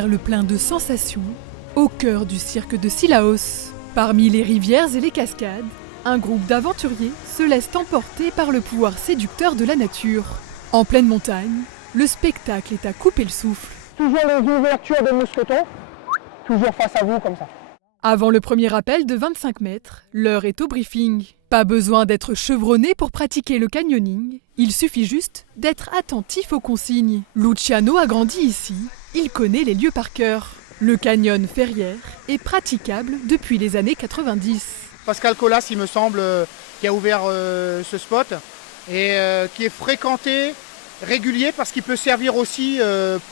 perle plein de sensations, au cœur du cirque de Cilaos. Parmi les rivières et les cascades, un groupe d'aventuriers se laisse emporter par le pouvoir séducteur de la nature. En pleine montagne, le spectacle est à couper le souffle. Toujours les ouvertures de mousquetons, toujours face à vous comme ça. Avant le premier rappel de 25 mètres, l'heure est au briefing. Pas besoin d'être chevronné pour pratiquer le canyoning, il suffit juste d'être attentif aux consignes. Luciano a grandi ici, il connaît les lieux par cœur. Le canyon Ferrière est praticable depuis les années 90. Pascal Collas, il me semble, qui a ouvert ce spot et qui est fréquenté, régulier, parce qu'il peut servir aussi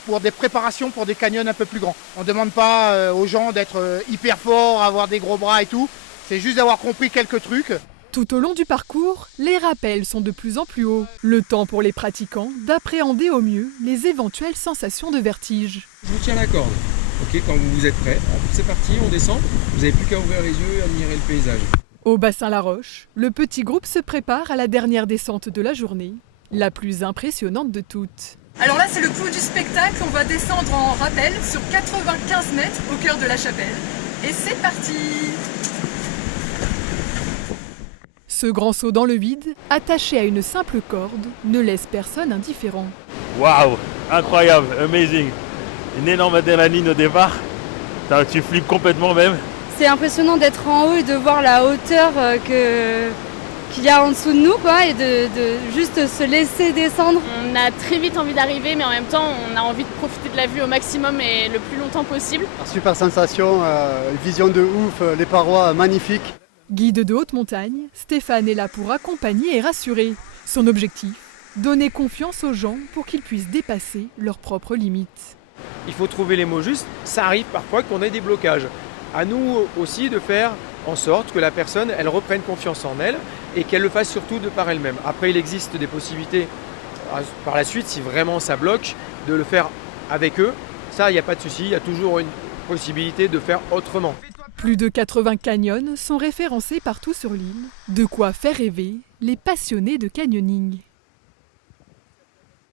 pour des préparations pour des canyons un peu plus grands. On ne demande pas aux gens d'être hyper forts, avoir des gros bras et tout, c'est juste d'avoir compris quelques trucs. Tout au long du parcours, les rappels sont de plus en plus hauts. Le temps pour les pratiquants d'appréhender au mieux les éventuelles sensations de vertige. Je vous tiens la corde. Ok, quand vous êtes prêts, c'est parti, on descend. Vous n'avez plus qu'à ouvrir les yeux et admirer le paysage. Au bassin La Roche, le petit groupe se prépare à la dernière descente de la journée, la plus impressionnante de toutes. Alors là, c'est le clou du spectacle. On va descendre en rappel sur 95 mètres au cœur de la chapelle. Et c'est parti! Ce grand saut dans le vide, attaché à une simple corde, ne laisse personne indifférent. Waouh, incroyable, amazing. Une énorme adrénaline au départ. Tu flippes complètement même. C'est impressionnant d'être en haut et de voir la hauteur qu'il y a en dessous de nous, quoi, et de juste se laisser descendre. On a très vite envie d'arriver, mais en même temps, on a envie de profiter de la vue au maximum et le plus longtemps possible. Super sensation, vision de ouf, les parois magnifiques. Guide de haute montagne, Stéphane est là pour accompagner et rassurer. Son objectif, donner confiance aux gens pour qu'ils puissent dépasser leurs propres limites. Il faut trouver les mots justes, ça arrive parfois qu'on ait des blocages. À nous aussi de faire en sorte que la personne, elle reprenne confiance en elle et qu'elle le fasse surtout de par elle-même. Après, il existe des possibilités par la suite, si vraiment ça bloque, de le faire avec eux. Ça, il n'y a pas de souci, il y a toujours une possibilité de faire autrement. Plus de 80 canyons sont référencés partout sur l'île, de quoi faire rêver les passionnés de canyoning.